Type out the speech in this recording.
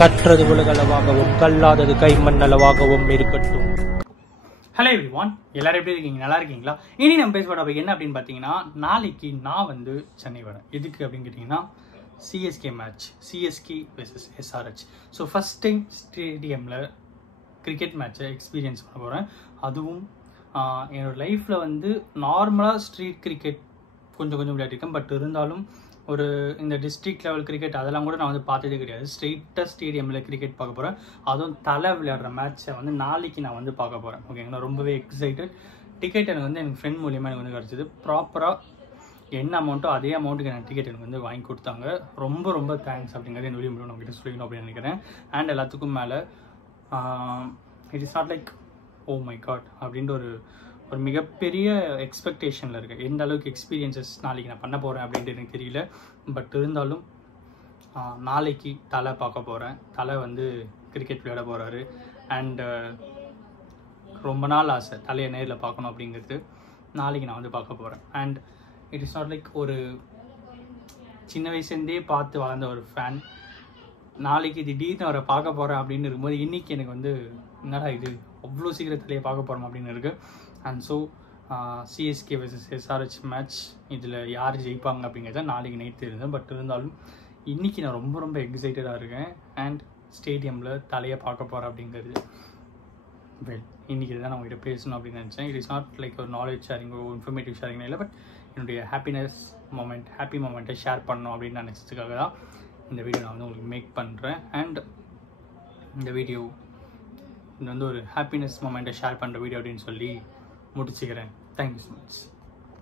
கற்றது உலகளவாகவும் கல்லாதது கைமண்ணளவாகவும் இருக்கட்டும். Hello everyone, எல்லாரும் எப்படி இருக்கீங்க? நல்லா இருக்கீங்களா? இனி நம்ம பேச போகிற என்ன அப்படின்னு பார்த்தீங்கன்னா, நாளைக்கு நான் வந்து சென்னை வரேன். எதுக்கு அப்படின்னு கேட்டிங்கன்னா, CSK match, CSK versus SRH. So first time ஸ்டேடியமில் கிரிக்கெட் மேட்சை எக்ஸ்பீரியன்ஸ் பண்ண போகிறேன். அதுவும் என்னோடய லைஃப்பில் வந்து நார்மலாக ஸ்ட்ரீட் கிரிக்கெட் கொஞ்சம் விளையாடிருக்கேன். பட் இருந்தாலும் ஒரு இந்த டிஸ்ட்ரிக்ட் லெவல் கிரிக்கெட் அதெல்லாம் கூட நான் வந்து பார்த்ததே கிடையாது. ஸ்ட்ரெயிட்டாக ஸ்டேடியமில் கிரிக்கெட் பார்க்க போகிறேன். அதுவும் தலை விளையாடுற மேட்ச்சை வந்து நாளைக்கு நான் வந்து பார்க்க போகிறேன். ஓகேங்களா, ரொம்பவே எக்ஸைட்டட். டிக்கெட் எனக்கு வந்து எனக்கு ஃப்ரெண்ட் மூலியமாக எனக்கு வந்து கிடச்சிது. ப்ராப்பராக என்ன அமௌண்ட்டோ அதே அமௌண்ட்டுக்கு எனக்கு டிக்கெட் எனக்கு வந்து வாங்கி கொடுத்தாங்க. ரொம்ப தேங்க்ஸ் அப்படிங்கிறது என் வீடியோ மூலம் நம்மகிட்ட சொல்லிக்கணும் அப்படின்னு நினைக்கிறேன். அண்ட் எல்லாத்துக்கும் மேலே it is not like oh my god அப்படின்ற ஒரு மிகப்பெரிய எக்ஸ்பெக்டேஷனில் இருக்குது. எந்த அளவுக்கு எக்ஸ்பீரியன்ஸஸ் நாளைக்கு நான் பண்ண போகிறேன் அப்படின்ட்டு எனக்கு தெரியல. பட் இருந்தாலும் நாளைக்கு தலை பார்க்க போகிறேன். தலை வந்து கிரிக்கெட் விளையாட போகிறாரு. அண்டு ரொம்ப நாள் ஆசை தலையை நேரில் பார்க்கணும் அப்படிங்கிறது. நாளைக்கு நான் வந்து பார்க்க போகிறேன். And it is not like ஒரு சின்ன வயசுலேருந்தே பார்த்து வளர்ந்த ஒரு ஃபேன். நாளைக்கு திடீர்னு அவரை பார்க்க போகிறேன் அப்படின்னு இருக்கும்போது இன்றைக்கி எனக்கு வந்து என்னடா இது அவ்வளோ சீக்கிரத்திலேயே பார்க்க போகிறோம் அப்படின்னு இருக்குது. And so CSK versus SRH match, இதில் யார் ஜெயிப்பாங்க அப்படிங்கிறத நாளைக்கு நைட் இருந்தேன். பட் இருந்தாலும் இன்றைக்கி நான் ரொம்ப எக்ஸைட்டடாக இருக்கேன். அண்ட் ஸ்டேடியமில் தலையை பார்க்க போகிறேன் அப்படிங்கிறது இன்றைக்கி தான் நான் உங்கள்கிட்ட பேசணும் அப்படின்னு நினச்சேன். இட் இஸ் நாட் லைக் ஒரு நாலேஜ் ஷேரிங்கோ இன்ஃபர்மேட்டிவ் ஷேரிங்கோ இல்லை. பட் என்னுடைய ஹாப்பி மொமெண்ட்டை ஷேர் பண்ணணும் அப்படின்னு நான் நினச்சதுக்காக தான் இந்த வீடியோ நான் வந்து உங்களுக்கு மேக் பண்ணுறேன். அண்ட் இந்த வீடியோ இது வந்து ஒரு ஹாப்பினஸ் மொமெண்ட்டை ஷேர் பண்ணுற வீடியோ அப்படின்னு சொல்லி முடிச்சுக்கிறேன். Thank you so much.